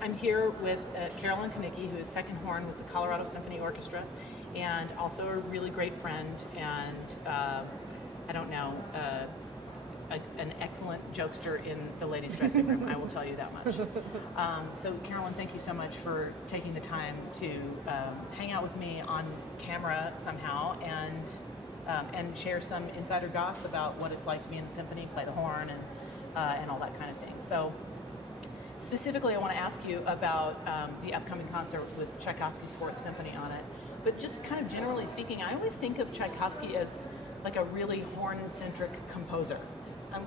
I'm here with Carolyn Kunicki, who is second horn with the Colorado Symphony Orchestra, and also a really great friend, and I don't know, an excellent jokester in the ladies' dressing room, I will tell you that much. So Carolyn, thank you so much for taking the time to hang out with me on camera somehow, and share some insider goss about what it's like to be in the symphony, play the horn, and all that kind of thing. So specifically, I want to ask you about the upcoming concert with Tchaikovsky's Fourth Symphony on it. But just kind of generally speaking, I always think of Tchaikovsky as like a really horn-centric composer.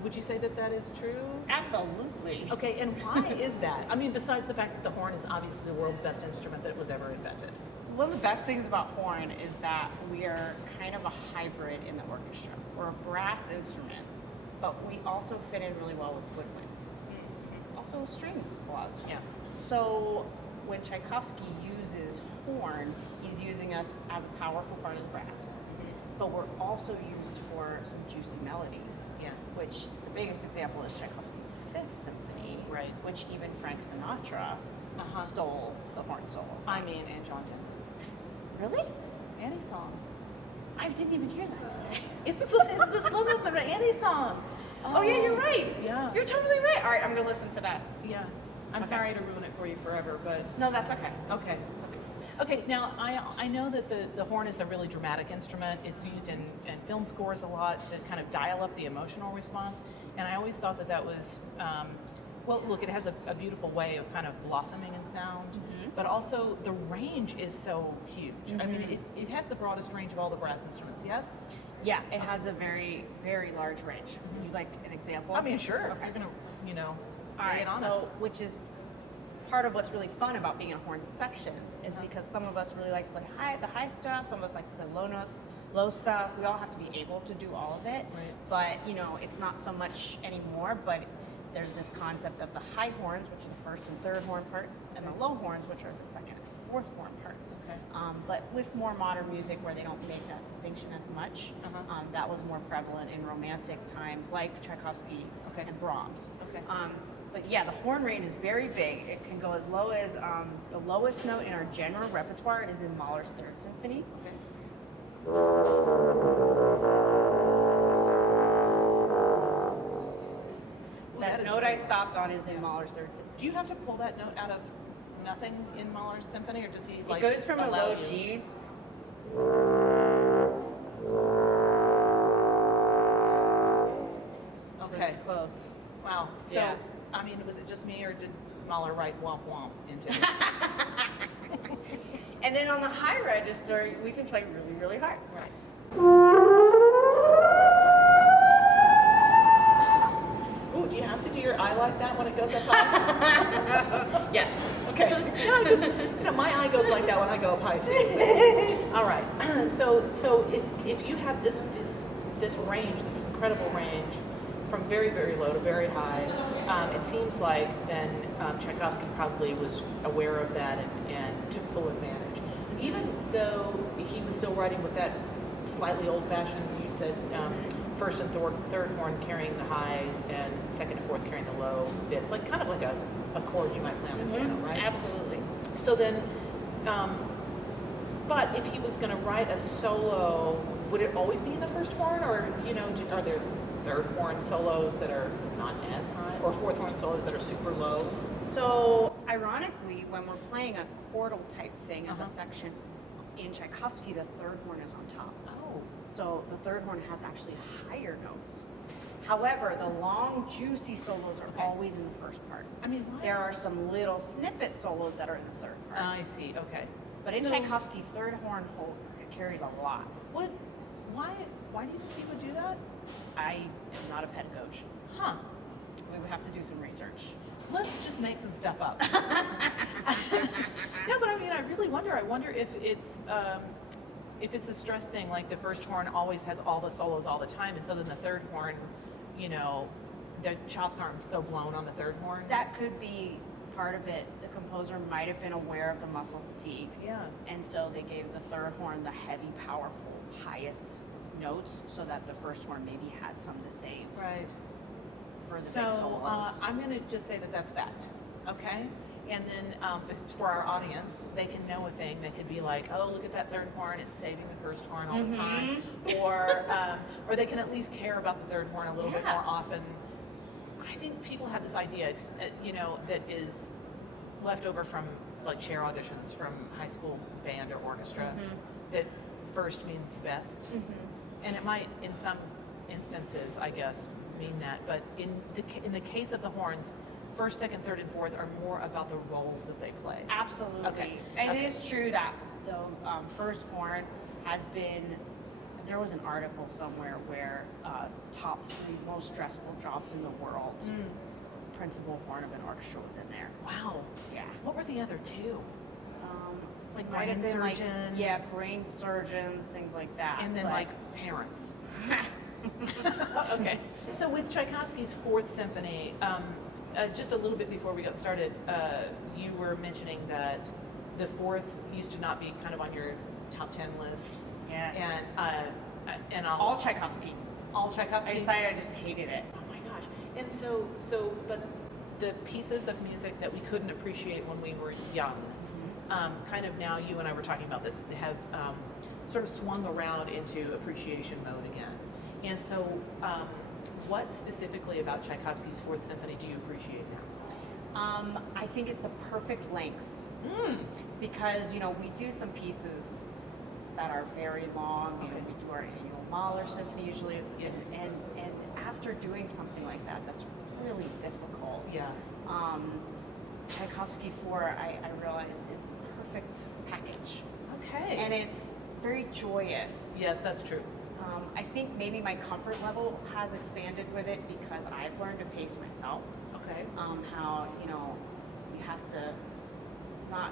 Would you say that that is true? Absolutely. Okay, and why is that? I mean, besides the fact that the horn is obviously the world's best instrument that was ever invented. One of the best things about horn is that we are kind of a hybrid in the orchestra. We're a brass instrument, but we also fit in really well with woodwinds. Also strings a lot of the time. Yeah. So when Tchaikovsky uses horn, he's using us as a powerful part of the brass. But we're also used for some juicy melodies. Yeah. Which the biggest example is Tchaikovsky's Fifth Symphony, Right. which even Frank Sinatra stole the horn solo from. I mean, and John Denver. Really? Annie's song. I didn't even hear that today. It's the slow movement of Annie's song. Oh yeah, you're right. Yeah. You're totally right. All right, I'm gonna listen for that. Yeah. I'm Okay. sorry to ruin it for you forever, but No, that's okay. okay. It's okay. Okay, now I know that the horn is a really dramatic instrument. It's used in film scores a lot to kind of dial up the emotional response. And I always thought that that was, well, look, it has a beautiful way of kind of blossoming in sound, but also the range is so huge. I mean, it has the broadest range of all the brass instruments, yes? Yeah, it has a very, very large range. Would you like an example? I mean, sure. Okay. You're going to, All lay right, it on us. so which is part of what's really fun about being in a horn section is because some of us really like to play the high stuff, some of us like to play low stuff. We all have to be able to do all of it. Right. But it's not so much anymore, but there's this concept of the high horns, which are the first and third horn parts, and the low horns, which are the second and fourth horn parts. Okay. But with more modern music where they don't make that distinction as much, that was more prevalent in romantic times like Tchaikovsky and Brahms. Okay. But yeah, the horn range is very big. It can go as low as the lowest note in our general repertoire is in Mahler's Third Symphony. That note I stopped on is in Mahler's Third Symphony. Do you have to pull that note out of nothing in Mahler's symphony, or does he like It goes from a allow low you? G. Okay. It's close. Wow. So, Yeah. I mean, was it just me, or did Mahler write womp womp into it? And then on the high register, we can play really, really high. Right. Ooh, do you have to do your eye like that when it goes up high? Yes. Okay. No, just my eye goes like that when I go up high too. All right. So if you have this range, this incredible range, from very, very low to very high, it seems like then Tchaikovsky probably was aware of that and took full advantage. Even though he was still writing with that slightly old-fashioned, you said, first and third horn carrying the high and second and fourth carrying the low bits, like kind of like a chord you might play on the piano, right? Absolutely. So then, but if he was going to write a solo, would it always be in the first horn, or are there third horn solos that are not as high, or fourth horn solos that are super low? So, ironically, when we're playing a chordal type thing as a section, in Tchaikovsky, the third horn is on top. Oh. So the third horn has actually higher notes. However, the long, juicy solos are always in the first part. I mean, why? There are some little snippet solos that are in the third part. I see. Okay. But in So- Tchaikovsky, third horn it carries a lot. Why do you think he would do that? I am not a pedagogue. Huh. We would have to do some research. Let's just make some stuff up. No, but I mean, I really wonder. I wonder if it's a stress thing, like the first horn always has all the solos all the time, and so then the third horn, the chops aren't so blown on the third horn. That could be part of it. The composer might have been aware of the muscle fatigue. Yeah. And so they gave the third horn the heavy, powerful, highest notes so that the first horn maybe had some to save Right. for the big So solos. I'm going to just say that that's fact. Okay. And then just for our audience, they can know a thing. They could be like, oh, look at that third horn. It's saving the first horn all the time. Or they can at least care about the third horn a little bit more often. I think people have this idea, that is left over from like chair auditions from high school band or orchestra, that first means best. And it might, in some instances, I guess, mean that. But in the case of the horns, first, second, third, and fourth are more about the roles that they play. Absolutely. Okay. And it is true that the first horn has been, there was an article somewhere where top 3 most stressful jobs in the world, principal horn of an orchestra was in there. Wow. Yeah. What were the other 2? Like Might have brain been like, surgeon. brain surgeons, things like that. And then but- like parents. Okay. So with Tchaikovsky's Fourth Symphony, just a little bit before we got started, you were mentioning that the fourth used to not be kind of on your top 10 list. Yes. And all Tchaikovsky. all Tchaikovsky. I decided I just hated it. Oh my gosh. And but the pieces of music that we couldn't appreciate when we were young, kind of now you and I were talking about this, have sort of swung around into appreciation mode again. And so what specifically about Tchaikovsky's Fourth Symphony do you appreciate now? I think it's the perfect length. Because, we do some pieces that are very long. We do our annual Mahler symphony usually. And after doing something like that, that's really difficult. Yeah. Tchaikovsky 4, I realize, is the perfect package. Okay. And it's very joyous. Yes, that's true. I think maybe my comfort level has expanded with it because I've learned to pace myself. Okay. How, you have to not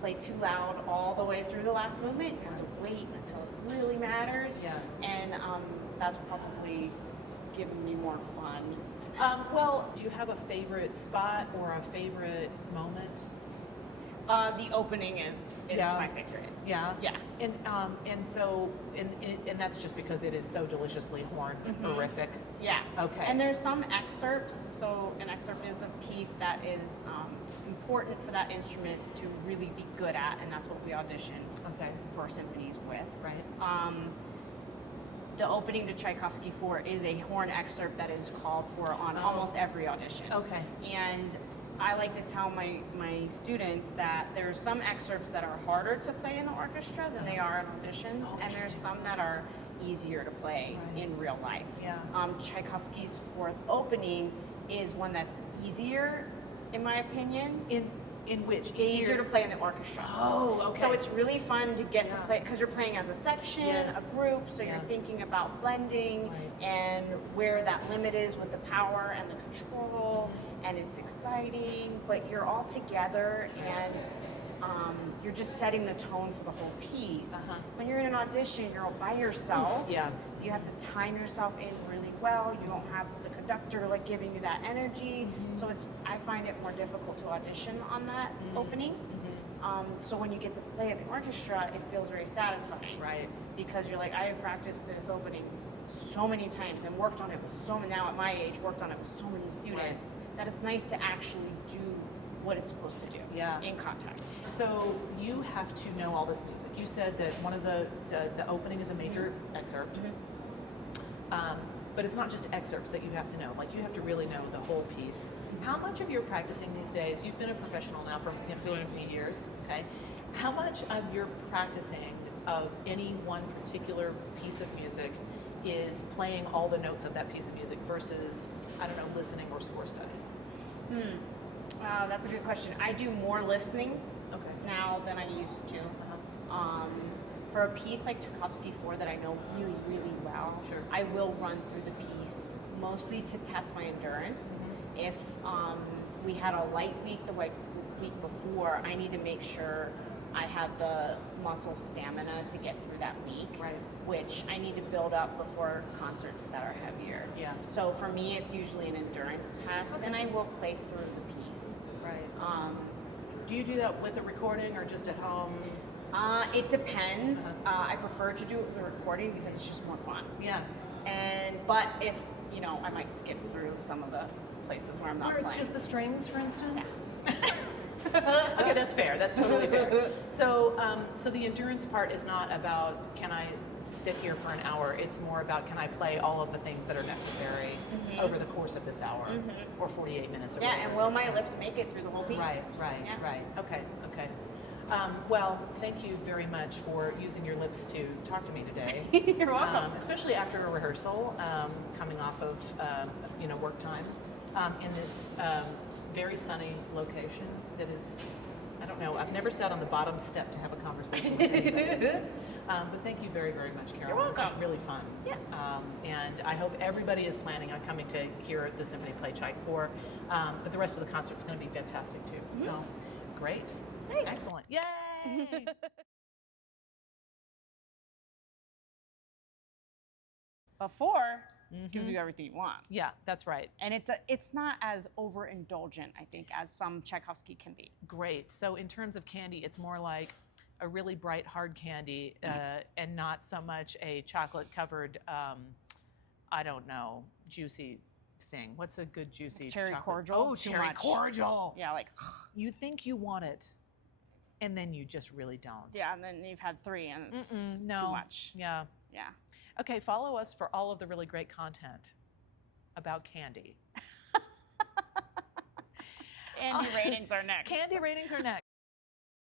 play too loud all the way through the last movement. You have to wait until it really matters. Yeah. And that's probably given me more fun. Well, do you have a favorite spot or a favorite moment? The opening is Yeah. my favorite. Yeah. Yeah. And that's just because it is so deliciously horrific. Yeah. Okay. And there's some excerpts. So an excerpt is a piece that is important for that instrument to really be good at, and that's what we audition Okay. for symphonies with. Right. The opening to Tchaikovsky 4 is a horn excerpt that is called for on almost every audition. Okay. And I like to tell my students that there's some excerpts that are harder to play in the orchestra than they are in auditions, Oh, and there's some that are easier to play Right. in real life. Yeah. Tchaikovsky's Fourth opening is one that's easier, in my opinion. In which? Easier to play in the orchestra. Oh, okay. So it's really fun to get to Yeah. play because you're playing as a section, Yes. a group, so Yeah. you're thinking about blending Right. and where that limit is with the power and the control, and it's exciting, but you're all together and you're just setting the tone for the whole piece. Uh-huh. When you're in an audition, you're all by yourself. Yeah. You have to time yourself in really well. You don't have the conductor like giving you that energy. So I find it more difficult to audition on that opening. So when you get to play at the orchestra, it feels very satisfying. Right. Because you're like, I have practiced this opening so many times and worked on it with now at my age, worked on it with so many students, that it's nice to actually do what it's supposed to do Yeah. in context. So you have to know all this music. You said that one of the opening is a major excerpt. But it's not just excerpts that you have to know. Like you have to really know the whole piece. How much of your practicing these days? You've been a professional now for a few years. Okay. How much of your practicing of any one particular piece of music is playing all the notes of that piece of music versus, I don't know, listening or score study? That's a good question. I do more listening Okay. now than I used to. For a piece like Tchaikovsky 4 that I know really, really well, Sure. I will run through the piece mostly to test my endurance. If we had a light week the week before, I need to make sure I have the muscle stamina to get through that week, Right. which I need to build up before concerts that are heavier. Yeah. So for me, it's usually an endurance test, and I will play through the piece. Right. Do you do that with a recording or just at home? It depends. I prefer to do the recording because it's just more fun. Yeah. But if I might skip through some of the places where I'm not Where it's playing. just the strings, for instance? Okay, that's fair. That's totally fair. So, so the endurance part is not about can I sit here for an hour. It's more about can I play all of the things that are necessary over the course of this hour or 48 minutes. Or Yeah, whatever and it will is. my lips make it through the whole piece? Right. Yeah. Right. Okay. Well, thank you very much for using your lips to talk to me today. You're welcome. Especially after a rehearsal, coming off of work time, in this very sunny location that is, I don't know, I've never sat on the bottom step to have a conversation with anybody. But thank you very, very much, Carolyn. You're welcome. This was really fun. Yeah. And I hope everybody is planning on coming to hear the Symphony play Tchaik 4. But the rest of the concert is going to be fantastic too. So, great. Thanks. Excellent. Yay! Before gives you everything you want. Yeah, that's right. And it's not as overindulgent, I think, as some Tchaikovsky can be. Great. So in terms of candy, it's more like a really bright hard candy and not so much a chocolate-covered, I don't know, juicy thing. What's a good juicy Cherry chocolate? cordial? Oh, Too cherry much. cordial. Yeah, like, You think you want it, and then you just really don't. yeah, and then you've had 3 and it's No. too much. Yeah. Yeah. Okay, follow us for all of the really great content about candy. Candy ratings are next. Candy ratings are next.